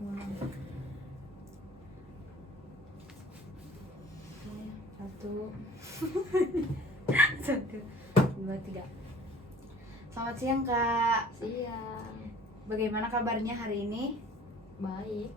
Satu, satu, dua, tiga. Selamat siang Kak. Siang. Bagaimana kabarnya hari ini? Baik.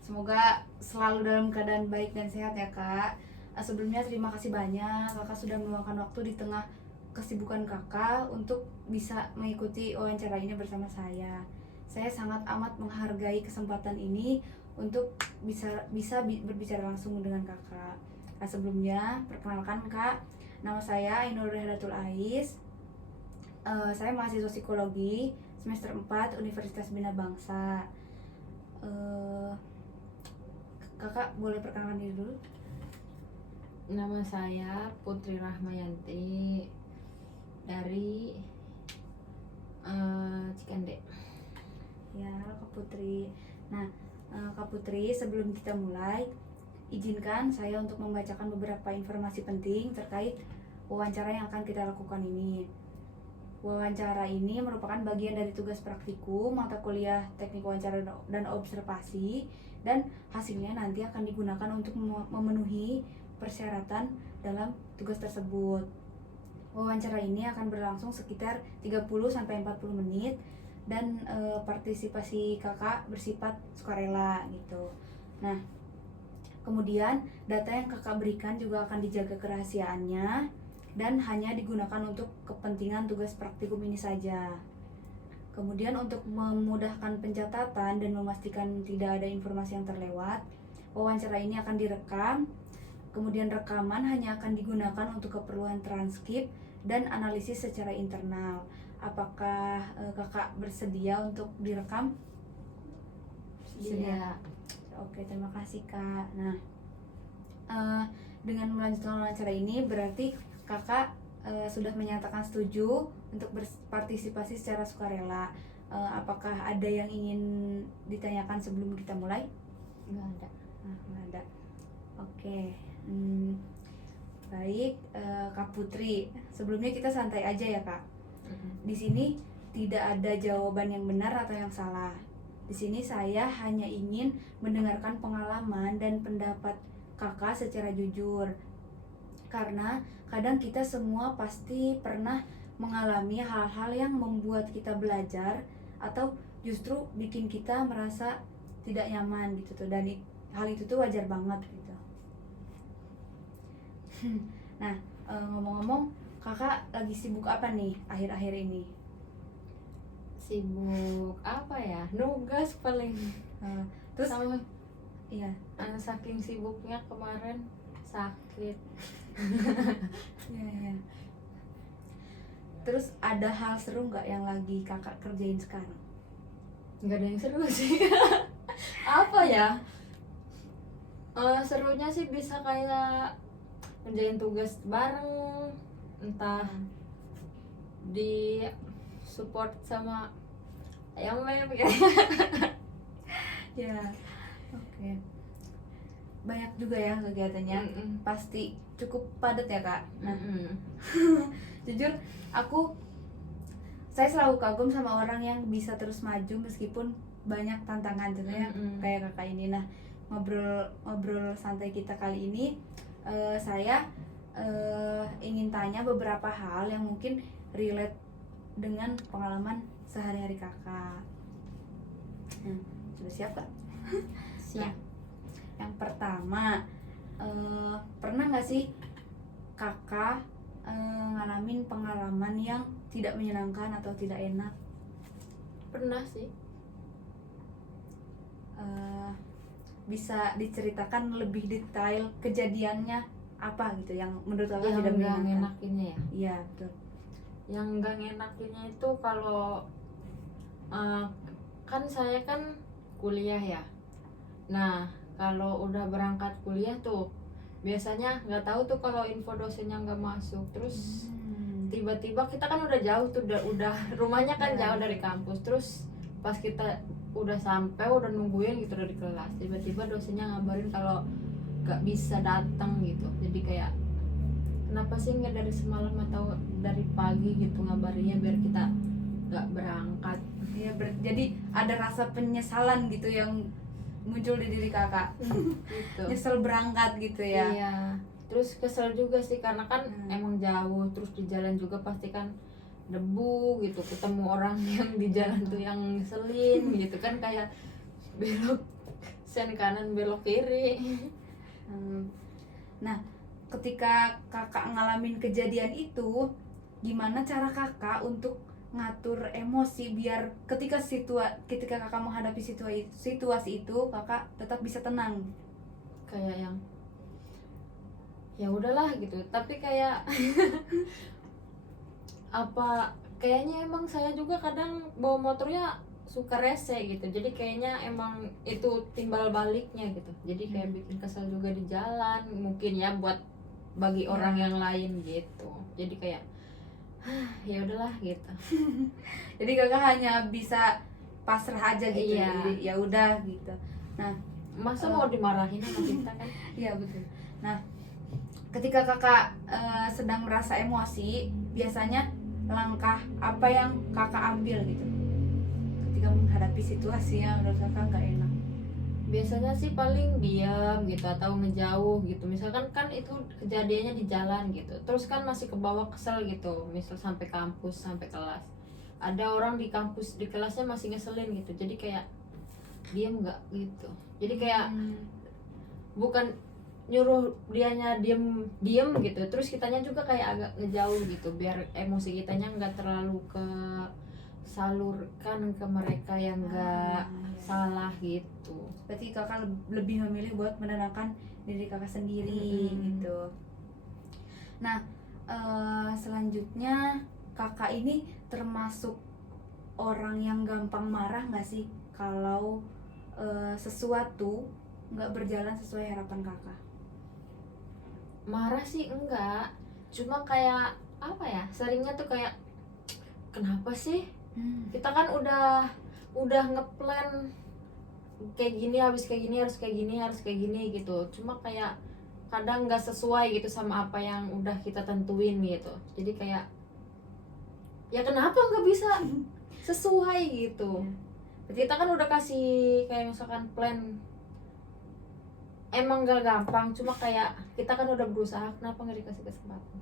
Semoga selalu dalam keadaan baik dan sehat ya Kak. Sebelumnya terima kasih banyak Kakak sudah meluangkan waktu di tengah kesibukan Kakak untuk bisa mengikuti wawancara ini bersama saya. Saya sangat amat menghargai kesempatan ini untuk bisa berbicara langsung dengan Kakak. Nah, sebelumnya perkenalkan Kak, nama saya Ainur Rehdatul Ais. Saya mahasiswa psikologi semester 4 Universitas Bina Bangsa. Kakak boleh perkenalkan diri dulu? Nama saya Putri Rahmayanti dari Cikande. Ya, Kak Putri. Nah, Kak Putri, sebelum kita mulai, izinkan saya untuk membacakan beberapa informasi penting terkait wawancara yang akan kita lakukan ini. Wawancara ini merupakan bagian dari tugas praktikum mata kuliah teknik wawancara dan observasi, dan hasilnya nanti akan digunakan untuk memenuhi persyaratan dalam tugas tersebut. Wawancara ini akan berlangsung sekitar 30-40 menit dan partisipasi kakak bersifat sukarela gitu. Nah, kemudian data yang kakak berikan juga akan dijaga kerahasiaannya dan hanya digunakan untuk kepentingan tugas praktikum ini saja. Kemudian untuk memudahkan pencatatan dan memastikan tidak ada informasi yang terlewat, wawancara ini akan direkam. Kemudian rekaman hanya akan digunakan untuk keperluan transkrip dan analisis secara internal. Apakah kakak bersedia untuk direkam? Bersedia. Oke, terima kasih Kak. Nah, dengan melanjutkan wawancara ini berarti kakak sudah menyatakan setuju untuk berpartisipasi secara sukarela. Apakah ada yang ingin ditanyakan sebelum kita mulai? Nggak ada. Nggak ada. Oke. Baik, Kak Putri. Sebelumnya kita santai aja ya Kak. Di sini tidak ada jawaban yang benar atau yang salah. Di sini saya hanya ingin mendengarkan pengalaman dan pendapat kakak secara jujur. Karena kadang kita semua pasti pernah mengalami hal-hal yang membuat kita belajar atau justru bikin kita merasa tidak nyaman gitu tuh, dan hal itu tuh wajar banget gitu. Nah, ngomong-ngomong, kakak lagi sibuk apa nih akhir-akhir ini? Sibuk apa ya? Nugas paling. Terus Sama iya. saking sibuknya kemarin sakit. Ya. Terus ada hal seru nggak yang lagi kakak kerjain sekarang? Nggak ada yang seru sih. Apa ya? Serunya sih bisa kayak ngerjain tugas bareng, entah di support sama yang mem ya. Ya, oke. Banyak juga ya kegiatannya. Pasti cukup padat ya Kak. Nah, jujur saya selalu kagum sama orang yang bisa terus maju meskipun banyak tantangan tentunya kayak kakak ini. Nah, ngobrol santai kita kali ini, saya ingin tanya beberapa hal yang mungkin relate dengan pengalaman sehari-hari kakak. Sudah siap Kak? Siap. Nah, yang pertama, pernah nggak sih kakak ngalamin pengalaman yang tidak menyenangkan atau tidak enak? Pernah sih. Bisa diceritakan lebih detail kejadiannya apa gitu yang menurut kakak Yang tidak nggak menyenangkan? ngenakinnya ya. Iya betul. Yang nggak ngenakinnya itu kalau kan saya kan kuliah ya. Nah, kalau udah berangkat kuliah tuh biasanya nggak tahu tuh kalau info dosennya nggak masuk. Terus tiba-tiba kita kan udah jauh tuh, udah rumahnya kan jauh dari kampus. Terus pas kita udah sampai, udah nungguin gitu udah di kelas, tiba-tiba dosennya ngabarin kalau nggak bisa datang gitu. Jadi kayak kenapa sih nggak dari semalam atau dari pagi gitu ngabarinnya biar kita nggak berangkat. Iya, jadi ada rasa penyesalan gitu yang muncul di diri kakak. gitu. Nyesel berangkat gitu ya. Iya, terus kesel juga sih karena kan Hmm. emang jauh, terus di jalan juga pasti kan debu gitu, ketemu orang yang di jalan tuh yang ngeselin gitu kan, kayak belok sen kanan belok kiri. Hmm. Nah, ketika kakak ngalamin kejadian itu, gimana cara kakak untuk ngatur emosi biar ketika kakak menghadapi situasi itu kakak tetap bisa tenang? Kayak yang ya udahlah gitu, tapi kayak apa, kayaknya emang saya juga kadang bawa motornya suka rese gitu, jadi kayaknya emang itu timbal baliknya gitu, jadi kayak bikin kesel juga di jalan mungkin ya buat bagi Ya. orang yang lain gitu, jadi kayak ya udahlah gitu. Jadi kakak hanya bisa pasrah aja gitu. Iya. Jadi ya udah gitu. Nah, Masa mau dimarahin sama kita kan. iya betul. Nah, ketika kakak sedang merasa emosi, biasanya langkah apa yang kakak ambil gitu ketika menghadapi situasi yang menurut kakak nggak enak? Biasanya sih paling diam gitu atau ngejauh gitu, misalkan kan itu kejadiannya di jalan gitu, terus kan masih ke bawah kesel gitu, misal sampai kampus sampai kelas ada orang di kampus di kelasnya masih ngeselin gitu, jadi kayak diam nggak gitu, jadi kayak bukan nyuruh dianya diem gitu, terus kitanya juga kayak agak ngejauh gitu biar emosi kitanya nggak terlalu ke salurkan ke mereka yang nggak Iya. salah gitu. Berarti kakak lebih memilih buat menenangkan diri kakak sendiri gitu. Nah, selanjutnya kakak ini termasuk orang yang gampang marah nggak sih kalau sesuatu nggak berjalan sesuai harapan kakak? Marah sih enggak, cuma kayak apa ya, seringnya tuh kayak kenapa sih kita kan udah ngeplan kayak gini, habis kayak gini harus kayak gini harus kayak gini gitu, cuma kayak kadang nggak sesuai gitu sama apa yang udah kita tentuin gitu, jadi kayak ya kenapa nggak bisa sesuai gitu. Kita kan udah kasih kayak misalkan plan, emang gak gampang, cuma kayak kita kan udah berusaha, kenapa nggak dikasih kesempatan.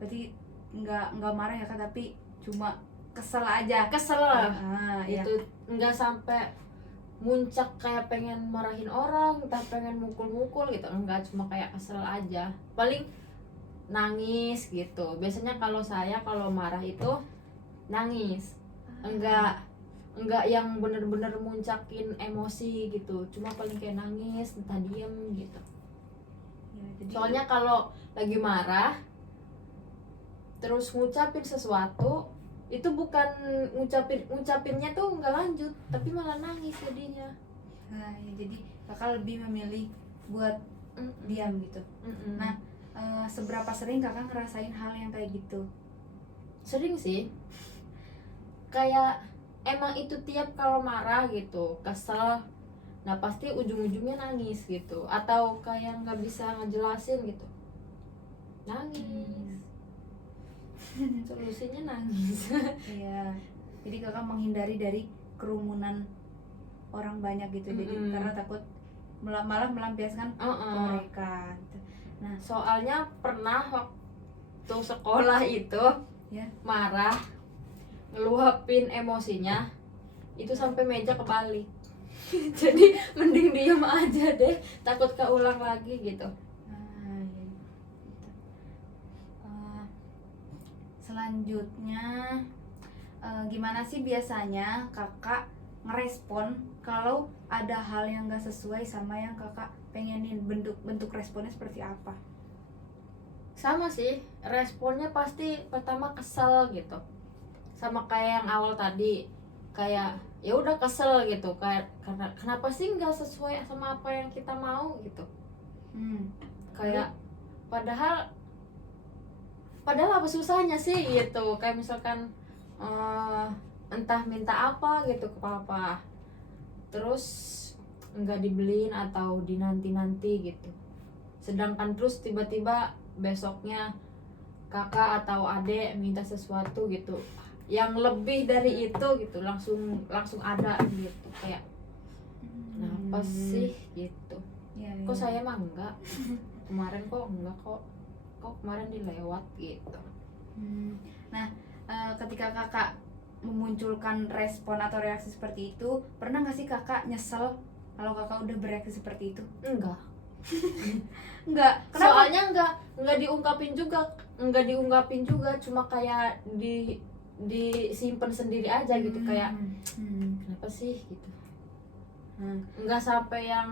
Berarti nggak marah ya kak, tapi cuma kesel aja. Kesel Iya. itu nggak sampai muncak kayak pengen marahin orang, entah pengen mukul-mukul gitu, enggak, cuma kayak kesel aja, paling nangis gitu. Biasanya kalau saya kalau marah itu nangis, enggak yang bener-bener muncakin emosi gitu, cuma paling kayak nangis entah diem gitu. Ya, jadi Soalnya kalau lagi marah terus ngucapin sesuatu itu bukan ngucapinnya tuh nggak lanjut, tapi malah nangis jadinya. ya, jadi kakak lebih memilih buat diam gitu. Nah, seberapa sering kakak ngerasain hal yang kayak gitu? Sering sih, kayak emang itu tiap kalau marah gitu, kesel, nah pasti ujung-ujungnya nangis gitu, atau kayak nggak bisa ngejelasin gitu, nangis. Solusinya nangis. Iya. Jadi kakak menghindari dari kerumunan orang banyak gitu. Jadi karena takut malah melampiaskan ke mereka gitu. Nah, soalnya pernah waktu sekolah itu ya. marah, ngeluapin emosinya itu sampai meja kebalik. Jadi mending diem aja deh, takut keulang lagi gitu. Nah, ya, gitu. Selanjutnya gimana sih biasanya kakak ngerespon kalau ada hal yang gak sesuai sama yang kakak pengenin? Bentuk responnya seperti apa? Sama sih, responnya pasti pertama kesel gitu, sama kayak yang awal tadi, kayak ya udah kesel gitu, kayak karena kenapa sih nggak sesuai sama apa yang kita mau gitu. Kayak padahal apa susahnya sih gitu, kayak misalkan entah minta apa gitu ke papa, terus nggak dibeliin atau dinanti gitu, sedangkan terus tiba-tiba besoknya kakak atau adek minta sesuatu gitu yang lebih dari itu gitu, langsung ada gitu, kayak Kenapa sih gitu? Ya, Kok saya mah enggak? Kemarin kok enggak kok kemarin dilewat gitu. Nah, ketika kakak memunculkan respon atau reaksi seperti itu, pernah nggak sih kakak nyesel kalau kakak udah bereaksi seperti itu? Enggak. Enggak. Kenapa? Soalnya enggak diungkapin juga, cuma kayak disimpan sendiri aja gitu, kayak kenapa sih gitu. Enggak sampai yang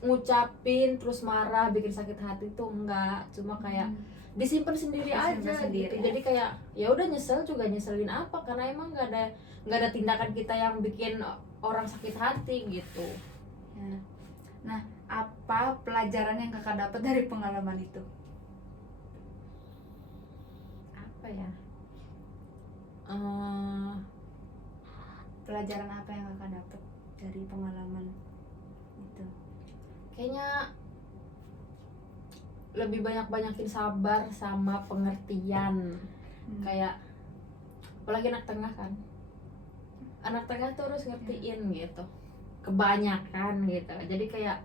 ngucapin terus marah bikin sakit hati tuh enggak, cuma kayak disimpan sendiri Disimpan aja sendiri, gitu. ya. Jadi kayak ya udah nyesel juga nyeselin apa, karena emang nggak ada tindakan kita yang bikin orang sakit hati gitu. Ya. Nah, apa pelajaran yang kakak dapat dari pengalaman itu? Apa ya? Pelajaran apa yang kakak dapat dari pengalaman itu? Kayaknya lebih banyakin sabar sama pengertian. Kayak apalagi anak tengah kan, anak tengah tuh harus ngertiin gitu kebanyakan gitu. Jadi kayak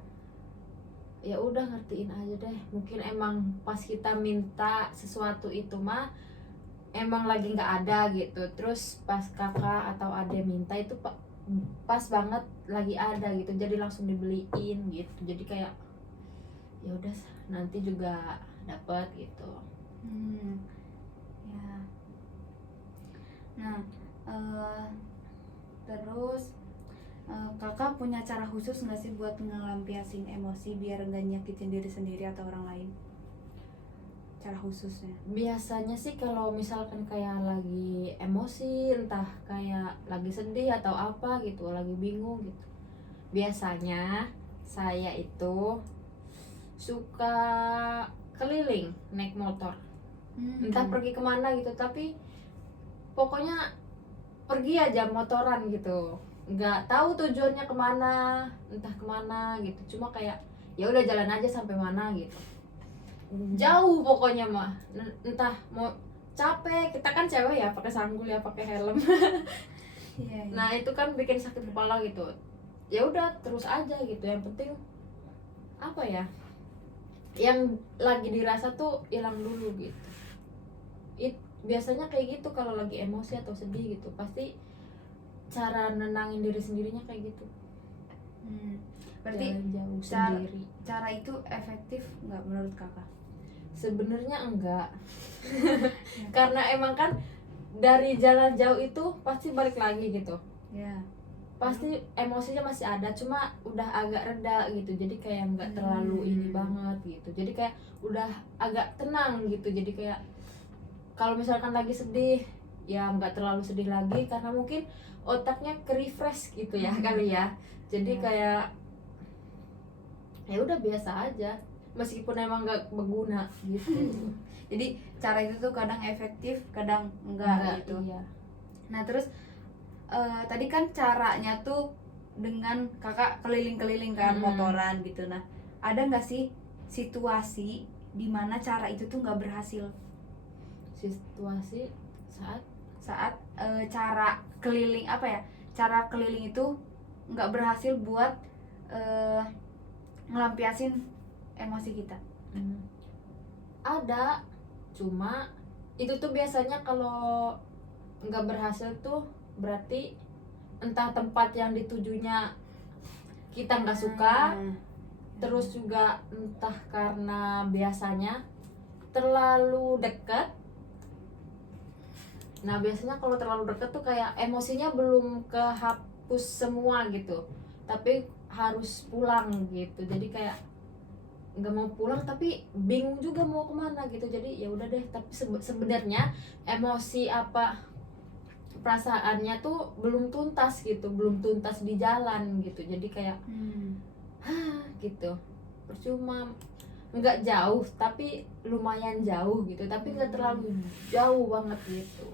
ya udah ngertiin aja deh, mungkin emang pas kita minta sesuatu itu mah emang lagi nggak ada gitu, terus pas kakak atau ade minta itu pas banget lagi ada gitu, jadi langsung dibeliin gitu. Jadi kayak ya udah nanti juga dapat gitu. Ya. Nah, terus kakak punya cara khusus nggak sih buat ngelampiasin emosi biar nggak nyakitin diri sendiri atau orang lain? Cara khususnya? Biasanya sih kalau misalkan kayak lagi emosi, entah kayak lagi sedih atau apa gitu, lagi bingung gitu, biasanya saya itu suka keliling naik motor, entah pergi kemana gitu, tapi pokoknya pergi aja motoran gitu, nggak tahu tujuannya kemana, entah kemana gitu, cuma kayak ya udah jalan aja sampai mana gitu, jauh pokoknya mah, entah mau capek, kita kan cewek ya pakai sanggul ya pakai helm. Iya. Nah itu kan bikin sakit kepala gitu, ya udah terus aja gitu, yang penting apa ya, yang lagi dirasa tuh hilang dulu gitu. Biasanya kayak gitu kalau lagi emosi atau sedih gitu, pasti cara nenangin diri sendirinya kayak gitu. Berarti jauh cara- sendiri. Cara itu efektif nggak menurut kakak? Sebenarnya enggak. Karena emang kan dari jalan jauh itu pasti balik lagi gitu, Ya. pasti emosinya masih ada, cuma udah agak reda gitu, jadi kayak nggak terlalu ini banget gitu, jadi kayak udah agak tenang gitu. Jadi kayak kalau misalkan lagi sedih ya nggak terlalu sedih lagi, karena mungkin otaknya ke-refresh gitu ya kali ya. Jadi kayak ya udah biasa aja meskipun emang nggak berguna gitu. Jadi cara itu tuh kadang efektif, kadang enggak gitu. Iya. Nah terus tadi kan caranya tuh dengan kakak keliling-keliling kan, motoran gitu. Nah ada nggak sih situasi dimana cara itu tuh nggak berhasil? Situasi Saat cara keliling apa ya? Cara keliling itu nggak berhasil buat ngelampiasin emosi kita. Ada, cuma itu tuh biasanya kalau nggak berhasil tuh berarti entah tempat yang ditujunya kita nggak suka, terus juga entah karena biasanya terlalu dekat. Nah biasanya kalau terlalu dekat tuh kayak emosinya belum kehapus semua gitu, tapi harus pulang gitu. Jadi kayak nggak mau pulang tapi bingung juga mau kemana gitu. Jadi ya udah deh, tapi sebenarnya emosi apa perasaannya tuh belum tuntas gitu, belum tuntas di jalan gitu. Jadi kayak gitu, percuma. Nggak jauh tapi lumayan jauh gitu, tapi nggak terlalu jauh banget gitu.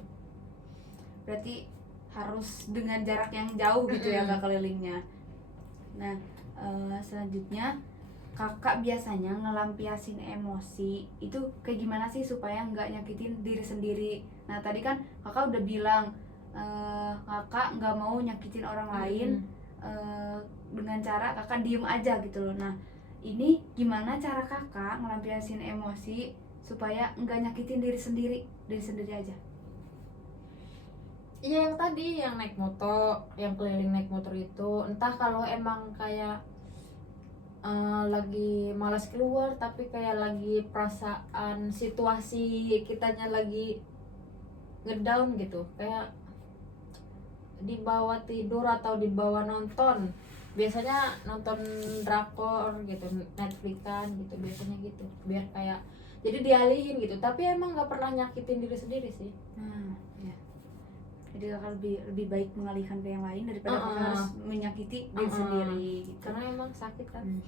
Berarti harus dengan jarak yang jauh gitu ya kak kelilingnya. Nah selanjutnya kakak biasanya ngelampiasin emosi itu kayak gimana sih supaya nggak nyakitin diri sendiri? Nah tadi kan kakak udah bilang kakak nggak mau nyakitin orang lain dengan cara kakak diem aja gitu loh. Nah ini gimana cara kakak ngelampiasin emosi supaya nggak nyakitin diri sendiri aja? Iya yang tadi yang naik motor, yang keliling naik motor itu, entah kalau emang kayak lagi malas keluar tapi kayak lagi perasaan situasi kitanya lagi ngedown gitu, kayak dibawa tidur atau dibawa nonton, biasanya nonton drakor gitu, Netflixan gitu biasanya gitu, biar kayak jadi dialihin gitu, tapi emang nggak pernah nyakitin diri sendiri sih. Ya. Jadi kakak lebih baik mengalihkan ke yang lain daripada kakak harus menyakiti diri sendiri gitu. Karena emang sakit kan. Hmm.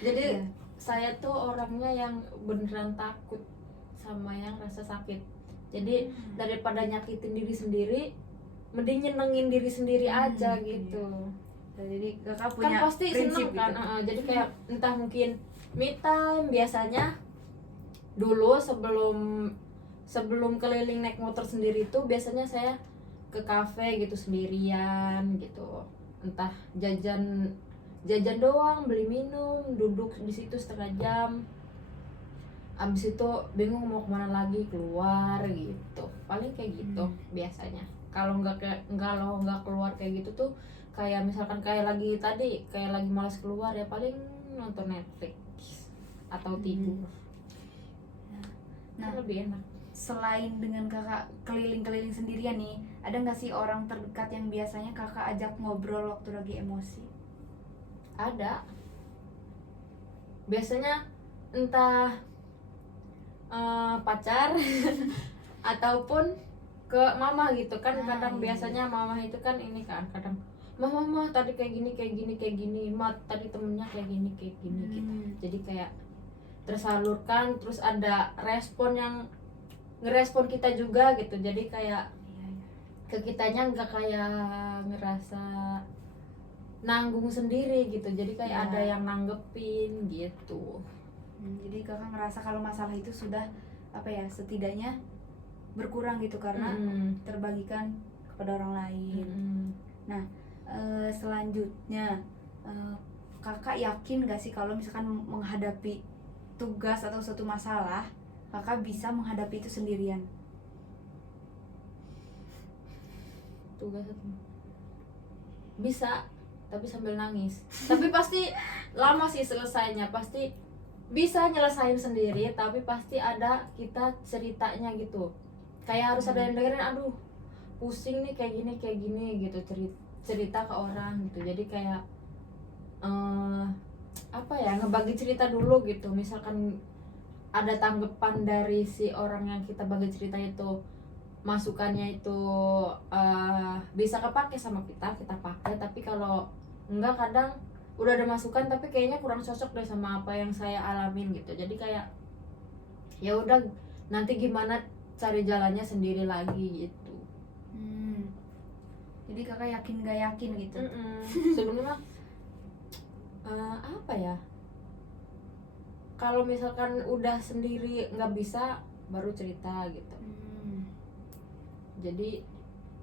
Jadi Iya. saya tuh orangnya yang beneran takut sama yang rasa sakit. Jadi daripada nyakitin diri sendiri, mending nyenengin diri sendiri aja gitu. Nah, jadi kakak Kan punya pasti prinsip seneng kan. gitu. Jadi kayak entah mungkin me time biasanya dulu sebelum keliling naik motor sendiri tuh biasanya saya ke kafe gitu sendirian gitu, entah jajan doang, beli minum, duduk di situ setengah jam, abis itu bingung mau kemana lagi, keluar gitu, paling kayak gitu. Biasanya kalau nggak keluar kayak gitu tuh kayak misalkan kayak lagi tadi kayak lagi malas keluar ya paling nonton Netflix atau tidur. Nah, lebih enak. selain dengan kakak keliling-keliling sendirian nih, ada nggak sih orang terdekat yang biasanya kakak ajak ngobrol waktu lagi emosi? Ada, biasanya entah pacar ataupun ke mama gitu kan. Kadang biasanya mama itu kan ini kan, kadang mama tadi kayak gini mat tadi temennya kayak gini gitu. Jadi kayak tersalurkan, terus ada respon yang ngerespon kita juga gitu, jadi kayak ke kitanya nggak kayak ngerasa nanggung sendiri gitu, jadi kayak ada yang nanggepin gitu. Jadi kakak ngerasa kalau masalah itu sudah setidaknya berkurang gitu karena terbagikan kepada orang lain. Nah selanjutnya kakak yakin gak sih kalau misalkan menghadapi tugas atau suatu masalah kakak bisa menghadapi itu sendirian? Tugas bisa, tapi sambil nangis. Tapi pasti lama sih selesainya, pasti bisa nyelesain sendiri, tapi pasti ada kita ceritanya gitu. Kayak harus ada yang dengerin, aduh pusing nih kayak gini gitu, cerita ke orang gitu. Jadi kayak ngebagi cerita dulu gitu. Misalkan ada tanggapan dari si orang yang kita bagi cerita itu, masukannya itu bisa kepake sama kita pakai. Tapi kalau enggak, kadang udah ada masukan tapi kayaknya kurang cocok deh sama apa yang saya alamin gitu. Jadi kayak ya udah, nanti gimana cari jalannya sendiri lagi gitu. Jadi kakak yakin gak yakin gitu? Sebelumnya kalau misalkan udah sendiri nggak bisa baru cerita gitu. Jadi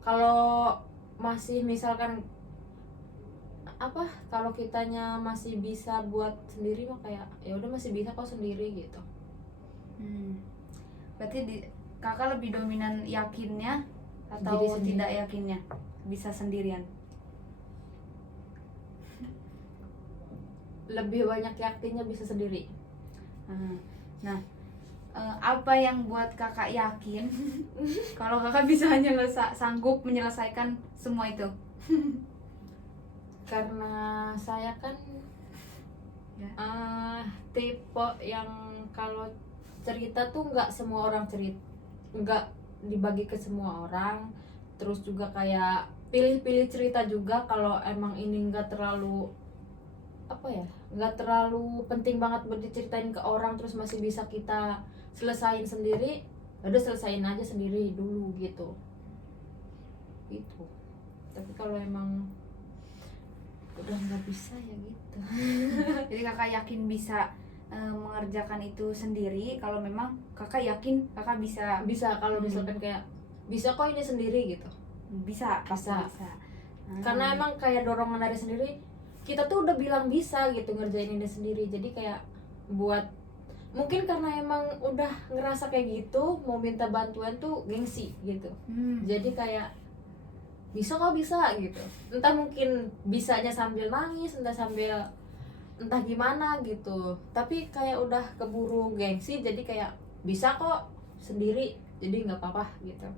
kalau masih misalkan kalau kitanya masih bisa buat sendiri mah kayak ya udah masih bisa kok sendiri gitu. Berarti kakak lebih dominan yakinnya atau tidak yakinnya bisa sendirian? Lebih banyak yakinnya bisa sendiri. Nah apa yang buat kakak yakin kalau kakak bisa sanggup menyelesaikan semua itu? Karena saya kan tipe yang kalau cerita tuh nggak semua orang nggak dibagi ke semua orang. Terus juga kayak pilih-pilih cerita juga, kalau emang ini nggak terlalu nggak terlalu penting banget buat diceritain ke orang, terus masih bisa kita selesain sendiri, udah selesain aja sendiri dulu gitu. Tapi kalau emang udah nggak bisa ya gitu. Jadi kakak yakin bisa mengerjakan itu sendiri kalau memang kakak yakin kakak bisa kalau misalkan kayak bisa kok ini sendiri gitu. Bisa. Karena emang kayak dorongan dari sendiri, kita tuh udah bilang bisa gitu ngerjain ini sendiri. Jadi kayak buat, mungkin karena emang udah ngerasa kayak gitu mau minta bantuan tuh gengsi gitu. Jadi kayak bisa kok, bisa gitu. Entah mungkin bisanya sambil nangis, entah gimana gitu. Tapi kayak udah keburu gengsi, jadi kayak bisa kok sendiri, jadi nggak apa-apa gitu.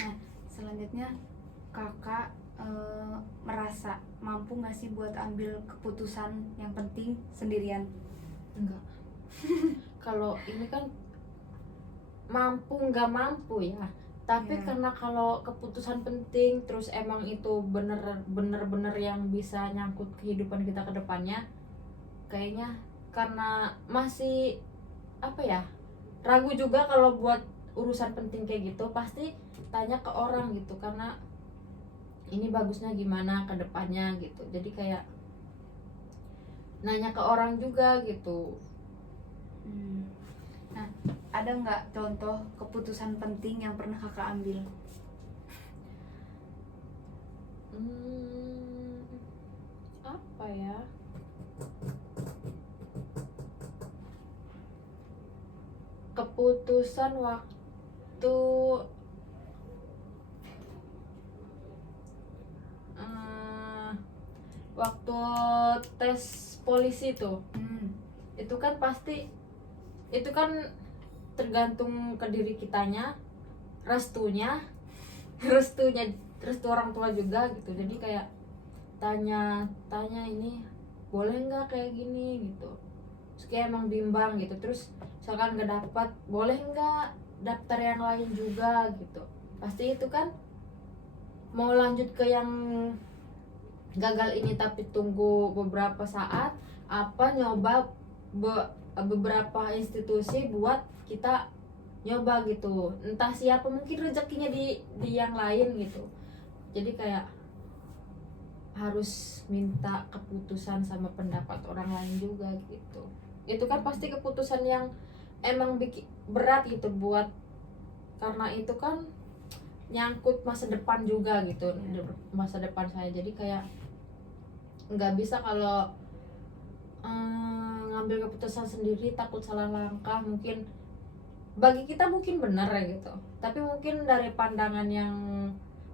Nah, selanjutnya kakak merasa mampu nggak sih buat ambil keputusan yang penting sendirian? Enggak. Kalau ini kan mampu nggak mampu ya, tapi Ya. karena kalau keputusan penting terus emang itu bener-bener yang bisa nyangkut kehidupan kita ke depannya, kayaknya karena masih apa ya, ragu juga kalau buat urusan penting kayak gitu pasti tanya ke orang gitu, karena ini bagusnya gimana ke depannya gitu. Jadi kayak nanya ke orang juga gitu. Nah, ada nggak contoh keputusan penting yang pernah kakak ambil? Apa ya? Keputusan waktu waktu tes polisi tuh, itu kan pasti, itu kan tergantung ke diri kitanya, restunya restu orang tua juga gitu. Jadi kayak tanya ini boleh nggak kayak gini gitu. Terus kayak emang bimbang gitu. Terus misalkan nggak dapat, boleh nggak daftar yang lain juga gitu. Pasti itu kan mau lanjut ke yang gagal ini tapi tunggu beberapa saat, apa nyoba beberapa institusi buat kita nyoba gitu. Entah siapa, mungkin rezekinya di yang lain gitu. Jadi kayak harus minta keputusan sama pendapat orang lain juga gitu. Itu kan pasti keputusan yang emang bikin berat gitu buat, karena itu kan nyangkut masa depan juga gitu, masa depan saya. Jadi kayak nggak bisa kalau ngambil keputusan sendiri takut salah langkah. Mungkin bagi kita mungkin benar ya gitu, tapi mungkin dari pandangan yang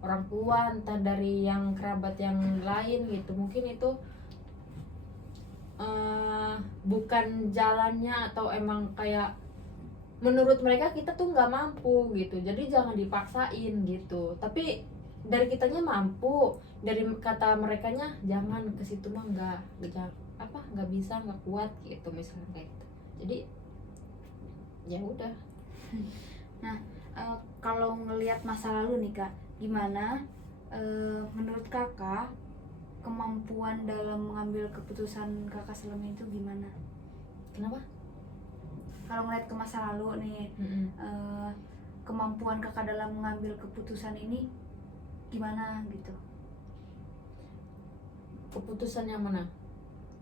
orang tua, entah dari yang kerabat yang lain gitu, mungkin itu bukan jalannya, atau emang kayak menurut mereka kita tuh nggak mampu gitu. Jadi jangan dipaksain gitu. Tapi dari kitanya mampu, dari kata merekanya jangan ke situ mah nggak bisa, nggak kuat gitu misalnya kayak gitu. Jadi ya udah. Nah, kalau ngelihat masa lalu nih kak, gimana menurut kakak kemampuan dalam mengambil keputusan kakak selama itu gimana? Kenapa? Kalau ngeliat ke masa lalu nih, kemampuan kakak dalam mengambil keputusan ini gimana gitu? Keputusan yang mana?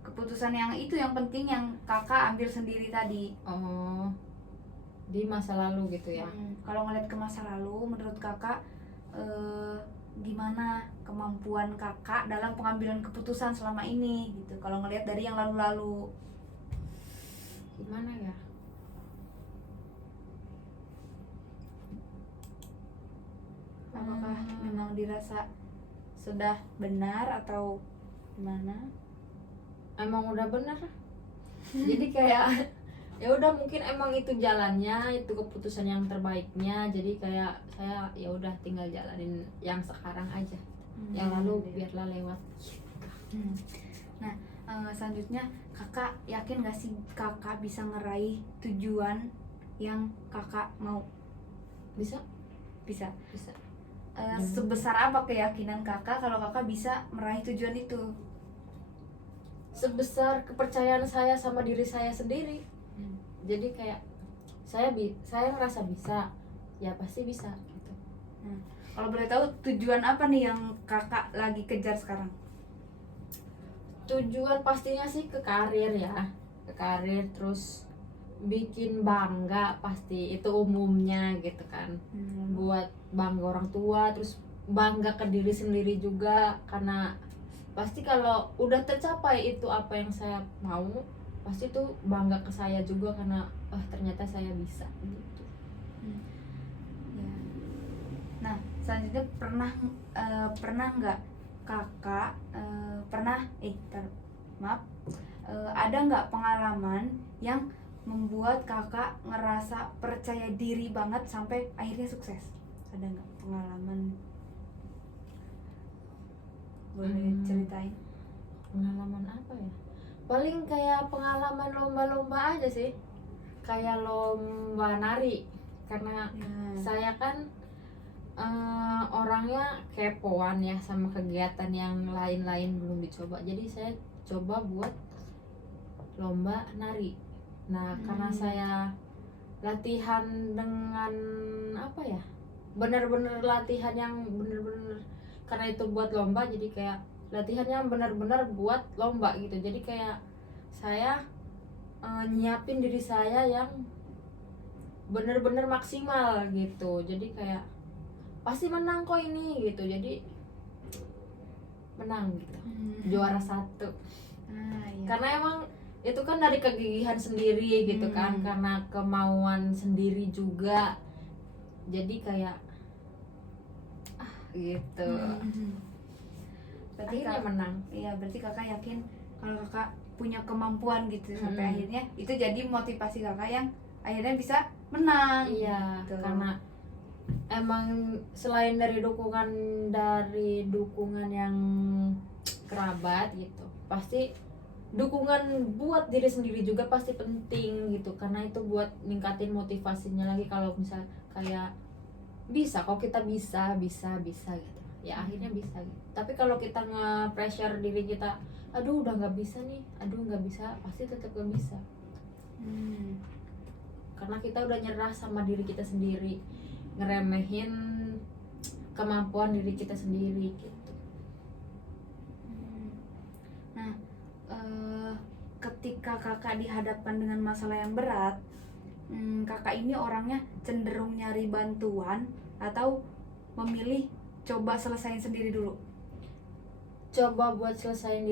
Keputusan yang itu yang penting yang kakak ambil sendiri tadi. Oh, di masa lalu gitu ya. Kalau ngeliat ke masa lalu, menurut kakak gimana kemampuan kakak dalam pengambilan keputusan selama ini gitu? Kalau ngeliat dari yang lalu-lalu, gimana ya? apakah memang dirasa sudah benar atau gimana? Emang udah benar. Jadi kayak ya udah, mungkin emang itu jalannya, itu keputusan yang terbaiknya. Jadi kayak saya ya udah tinggal jalanin yang sekarang aja. Yang lalu biarlah lewat. Nah, selanjutnya kakak yakin gak sih kakak bisa ngeraih tujuan yang kakak mau? Bisa? Bisa. Hmm. Sebesar apa keyakinan kakak kalau kakak bisa meraih tujuan itu? Sebesar kepercayaan saya sama diri saya sendiri. Jadi kayak saya ngerasa bisa, ya pasti bisa gitu. Kalau boleh tahu tujuan apa nih yang kakak lagi kejar sekarang? Tujuan pastinya sih ke karir ya, ke karir, terus bikin bangga pasti itu umumnya gitu kan. Buat bangga orang tua, terus bangga ke diri sendiri juga, karena pasti kalau udah tercapai itu apa yang saya mau, pasti tuh bangga ke saya juga karena ternyata saya bisa gitu. Ya. Nah, selanjutnya pernah nggak kakak ada nggak pengalaman yang membuat kakak ngerasa percaya diri banget sampai akhirnya sukses? Ada nggak pengalaman? Boleh ceritain? Pengalaman apa ya? Paling kayak pengalaman lomba-lomba aja sih, kayak lomba nari, karena saya kan orangnya kepoan ya sama kegiatan yang lain-lain belum dicoba, jadi saya coba buat lomba nari. Nah karena saya latihan dengan apa ya, bener-bener latihan yang bener-bener, karena itu buat lomba jadi kayak latihan yang bener-bener buat lomba gitu, jadi kayak saya nyiapin diri saya yang bener-bener maksimal gitu, jadi kayak pasti menang kok ini gitu, jadi menang gitu, juara 1. Iya. Karena emang itu kan dari kegigihan sendiri gitu kan, karena kemauan sendiri juga, jadi kayak gitu. Berarti Akhirnya menang. Iya, berarti kakak yakin kalau kakak punya kemampuan gitu sampai akhirnya itu jadi motivasi kakak yang akhirnya bisa menang. Iya, gitu. karena emang selain dari dukungan yang kerabat gitu, pasti dukungan buat diri sendiri juga pasti penting gitu, karena itu buat ningkatin motivasinya lagi, kalau misal kayak bisa kok, kita bisa gitu ya, akhirnya bisa gitu. Tapi kalau kita nge-pressure diri kita, aduh udah nggak bisa nih, aduh nggak bisa, pasti tetap nggak bisa. Karena kita udah nyerah sama diri kita sendiri, ngeremehin kemampuan diri kita sendiri gitu. Nah, ketika kakak dihadapkan dengan masalah yang berat, kakak ini orangnya cenderung nyari bantuan atau memilih coba selesain sendiri dulu? Coba buat selesain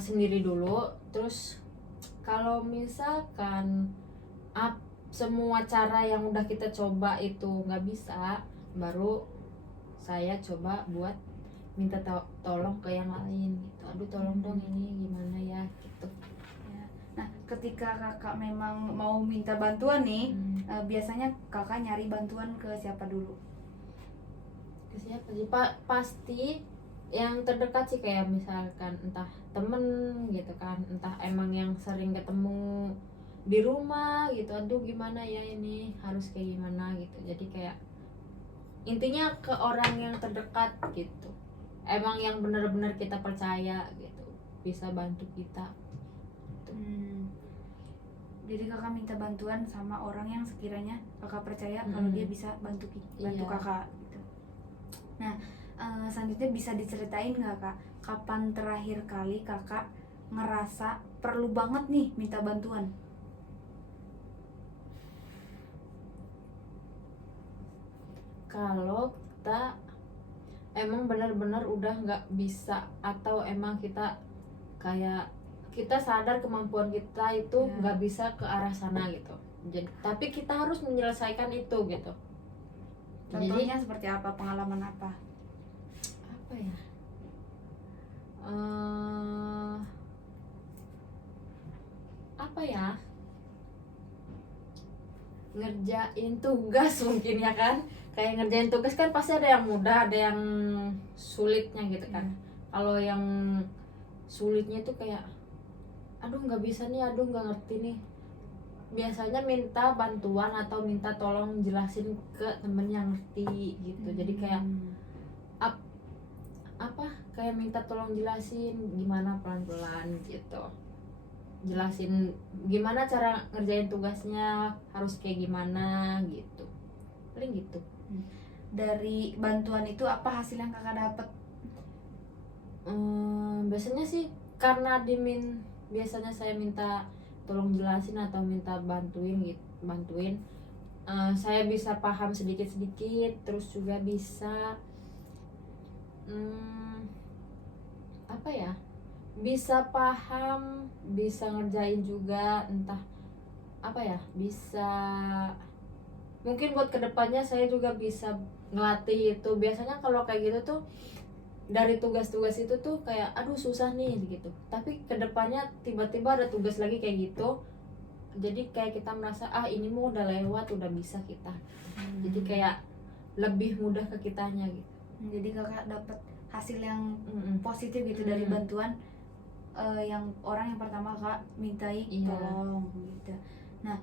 sendiri dulu, terus kalau misalkan semua cara yang udah kita coba itu nggak bisa, baru saya coba buat minta tolong ke yang lain gitu, aduh tolong dong ini gimana ya gitu. Nah, ketika kakak memang mau minta bantuan nih, biasanya kakak nyari bantuan ke siapa dulu? Ke siapa sih? Pasti yang terdekat sih, kayak misalkan entah temen gitu kan, entah emang yang sering ketemu di rumah gitu, aduh gimana ya ini harus kayak gimana gitu. Jadi kayak intinya ke orang yang terdekat gitu, emang yang benar-benar kita percaya gitu, bisa bantu kita. Jadi kakak minta bantuan sama orang yang sekiranya kakak percaya kalau dia bisa bantu kakak gitu. Nah, selanjutnya bisa diceritain nggak kak, kapan terakhir kali kakak ngerasa perlu banget nih minta bantuan? Kalau kita emang benar-benar udah nggak bisa, atau emang kita kayak kita sadar kemampuan kita itu nggak bisa ke arah sana gitu, jadi tapi kita harus menyelesaikan itu gitu. Contohnya seperti apa, pengalaman apa ya, apa ya, ngerjain tugas mungkin ya kan, kayak ngerjain tugas kan pasti ada yang mudah, ada yang sulitnya gitu kan. Kalau yang sulitnya itu kayak aduh nggak bisa nih, aduh nggak ngerti nih, biasanya minta bantuan atau minta tolong jelasin ke temen yang ngerti gitu. Jadi kayak kayak minta tolong jelasin gimana pelan-pelan gitu, jelasin gimana cara ngerjain tugasnya, harus kayak gimana gitu, paling gitu. Dari bantuan itu apa hasil yang kakak dapet? Biasanya sih karena biasanya saya minta tolong jelasin atau minta bantuin saya bisa paham sedikit-sedikit, terus juga bisa apa ya, bisa paham, bisa ngerjain juga, entah apa ya, bisa mungkin buat kedepannya saya juga bisa ngelatih itu. Biasanya kalau kayak gitu tuh dari tugas-tugas itu tuh kayak aduh susah nih gitu, tapi kedepannya tiba-tiba ada tugas lagi kayak gitu, jadi kayak kita merasa ini mau udah lewat, udah bisa kita, jadi kayak lebih mudah ke kitanya gitu. Jadi kakak dapat hasil yang Mm-mm. positif gitu dari Mm. bantuan yang orang yang pertama kak mintai Iya. tolong gitu. Nah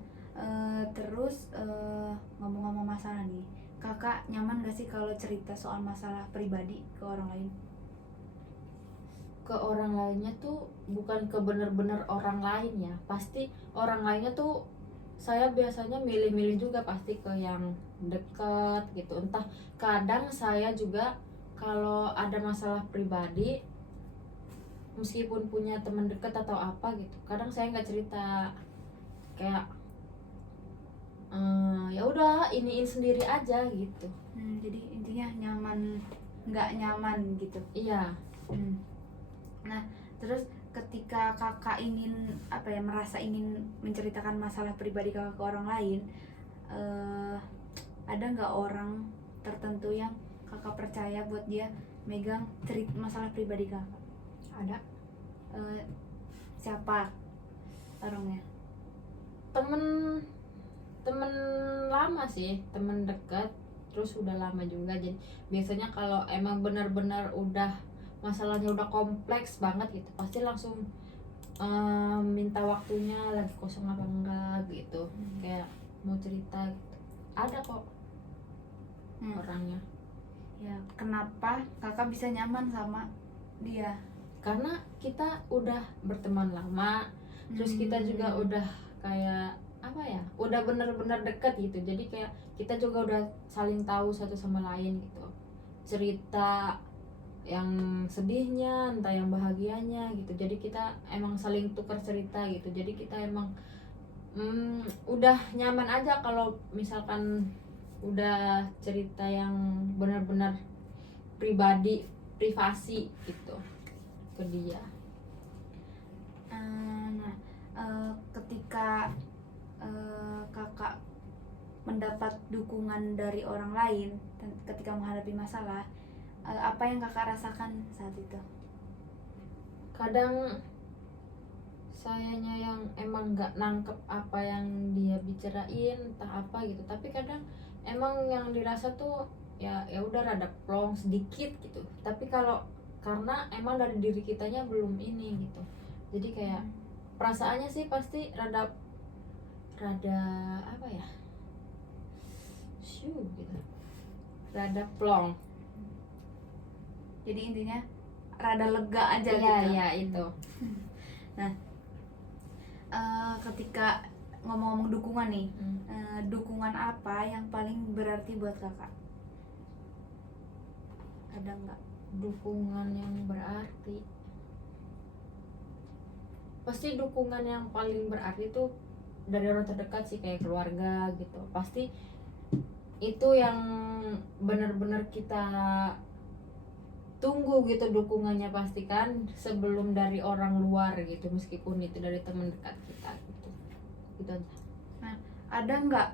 terus ngomong-ngomong masalah nih, kakak nyaman gak sih kalau cerita soal masalah pribadi ke orang lain? Ke orang lainnya tuh bukan ke bener-bener orang lain ya, pasti orang lainnya tuh saya biasanya milih-milih juga, pasti ke yang deket gitu. Entah kadang saya juga kalau ada masalah pribadi, meskipun punya teman dekat atau apa gitu, kadang saya nggak cerita, kayak ya udah iniin sendiri aja gitu. Jadi intinya nyaman nggak nyaman gitu. Iya. Nah terus ketika kakak ingin apa ya, merasa ingin menceritakan masalah pribadi kakak ke orang lain, ada nggak orang tertentu yang kakak percaya buat dia megang cerita masalah pribadi kakak? Ada. Siapa orangnya? Temen lama sih, temen dekat, terus udah lama juga. Jadi biasanya kalau emang benar-benar udah masalahnya udah kompleks banget gitu, pasti langsung minta waktunya lagi kosong apa enggak gitu, kayak mau cerita gitu. Ada kok orangnya. Ya kenapa kakak bisa nyaman sama dia? Karena kita udah berteman lama, terus kita juga udah kayak apa ya, udah bener-bener deket gitu. Jadi kayak kita juga udah saling tahu satu sama lain gitu, cerita yang sedihnya, entah yang bahagianya gitu. Jadi kita emang saling tukar cerita gitu. Jadi kita emang udah nyaman aja kalau misalkan udah cerita yang benar-benar pribadi, privasi gitu ke dia. Ketika kakak mendapat dukungan dari orang lain ketika menghadapi masalah, apa yang kakak rasakan saat itu? Kadang sayanya yang emang nggak nangkep apa yang dia bicarain, entah apa gitu, tapi kadang emang yang dirasa tuh ya udah rada plong sedikit gitu. Tapi kalau karena emang dari diri kitanya belum ini gitu, jadi kayak perasaannya sih pasti rada apa ya, gitu, rada plong. Jadi intinya rada lega aja Iya, gitu. Iya itu. Nah ketika ngomong-ngomong dukungan nih, dukungan apa yang paling berarti buat kakak? Ada nggak? Dukungan yang berarti, pasti dukungan yang paling berarti tuh dari orang terdekat sih, kayak keluarga gitu. Pasti itu yang benar-benar kita tunggu gitu dukungannya, pasti kan, sebelum dari orang luar gitu, meskipun itu dari teman dekat kita gitu. Gitu aja. Nah ada nggak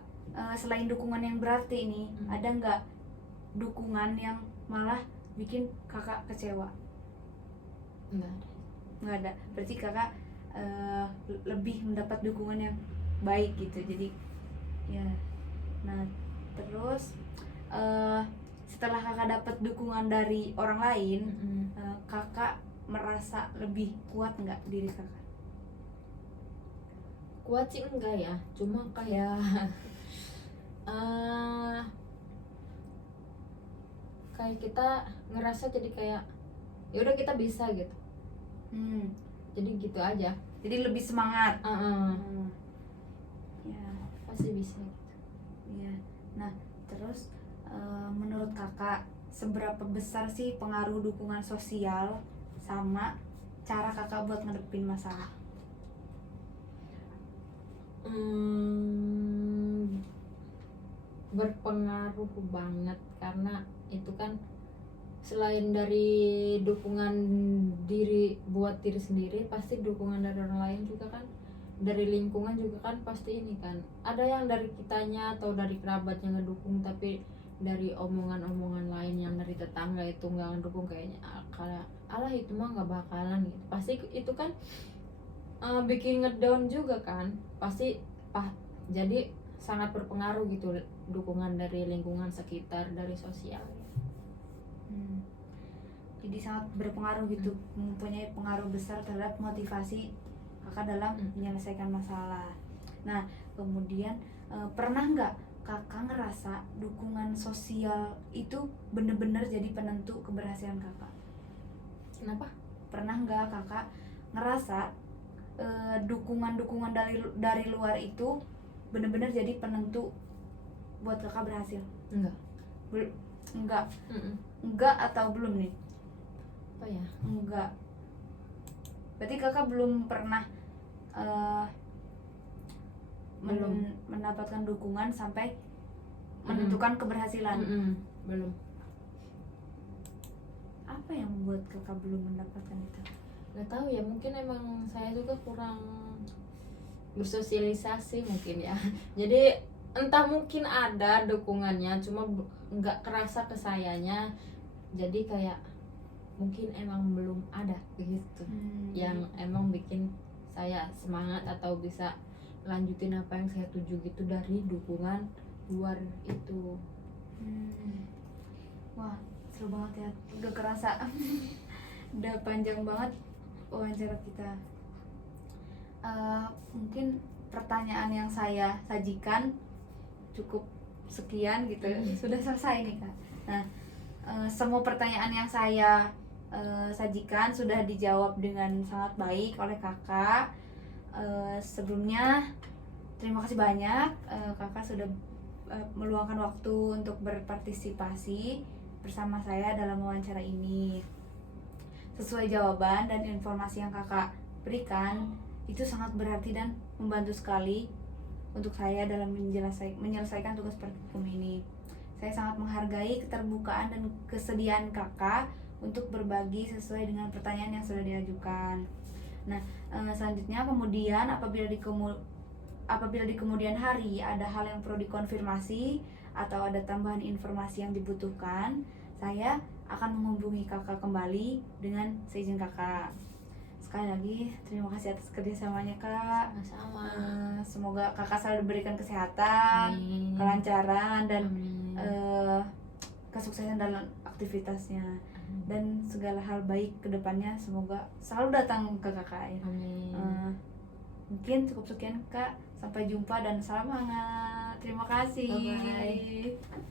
selain dukungan yang berarti ini, ada nggak dukungan yang malah bikin kakak kecewa? Nggak ada. Berarti kakak lebih mendapat dukungan yang baik gitu. Jadi ya. Nah terus setelah kakak dapat dukungan dari orang lain, kakak merasa lebih kuat nggak diri kakak? Kuat sih enggak ya, cuma kayak kayak kita ngerasa jadi kayak ya udah kita bisa gitu. Jadi gitu aja. Jadi lebih semangat. Ya pasti bisa gitu. Ya. Nah terus menurut kakak seberapa besar sih pengaruh dukungan sosial sama cara kakak buat ngadepin masalah? berpengaruh banget, karena itu kan selain dari dukungan diri buat diri sendiri, pasti dukungan dari orang lain juga kan, dari lingkungan juga kan pasti ini kan. Ada yang dari kitanya atau dari kerabatnya ngedukung, tapi dari omongan-omongan lain yang dari tetangga itu nggak ngedukung, kayaknya kayak alah itu mah nggak bakalan gitu. Pasti itu kan bikin ngedown juga kan, pasti jadi sangat berpengaruh gitu dukungan dari lingkungan sekitar, dari sosial. Hmm. Jadi sangat berpengaruh gitu, mempunyai pengaruh besar terhadap motivasi kakak dalam menyelesaikan masalah. Nah, kemudian pernah nggak kakak ngerasa dukungan sosial itu bener-bener jadi penentu keberhasilan kakak? Kenapa? Pernah nggak kakak ngerasa dukungan-dukungan dari luar itu bener-bener jadi penentu buat kakak berhasil? Enggak. Enggak. Mm-mm. Enggak atau belum nih? Apa ya? Enggak. Berarti kakak belum pernah Belum. mendapatkan dukungan sampai menentukan keberhasilan. Belum. Apa yang membuat kakak belum mendapatkan itu? Nggak tahu ya, mungkin emang saya juga kurang bersosialisasi mungkin ya. Jadi entah, mungkin ada dukungannya cuma nggak kerasa ke sayanya, jadi kayak mungkin emang belum ada begitu yang emang bikin saya semangat atau bisa lanjutin apa yang saya tuju gitu dari dukungan luar itu. Wah, seru banget ya, gak kerasa. Udah panjang banget wawancara kita. Mungkin pertanyaan yang saya sajikan cukup sekian gitu. Sudah selesai nih Kak. Nah, semua pertanyaan yang saya sajikan sudah dijawab dengan sangat baik oleh kakak. Sebelumnya terima kasih banyak, kakak sudah meluangkan waktu untuk berpartisipasi bersama saya dalam wawancara ini. Sesuai jawaban dan informasi yang kakak berikan, itu sangat berarti dan membantu sekali untuk saya dalam menyelesaikan tugas praktikum ini. Saya sangat menghargai keterbukaan dan kesediaan kakak untuk berbagi sesuai dengan pertanyaan yang sudah diajukan. Nah, selanjutnya kemudian apabila di kemudian hari ada hal yang perlu dikonfirmasi atau ada tambahan informasi yang dibutuhkan, saya akan menghubungi kakak kembali dengan seizin kakak. Sekali lagi terima kasih atas kerjasamanya Kak. Sama-sama. Semoga kakak selalu diberikan kesehatan, kelancaran dan kesuksesan dalam aktivitasnya. Dan segala hal baik ke depannya semoga selalu datang ke kakak ya. Mungkin cukup sekian Kak. Sampai jumpa dan salam hangat. Terima kasih. Bye-bye.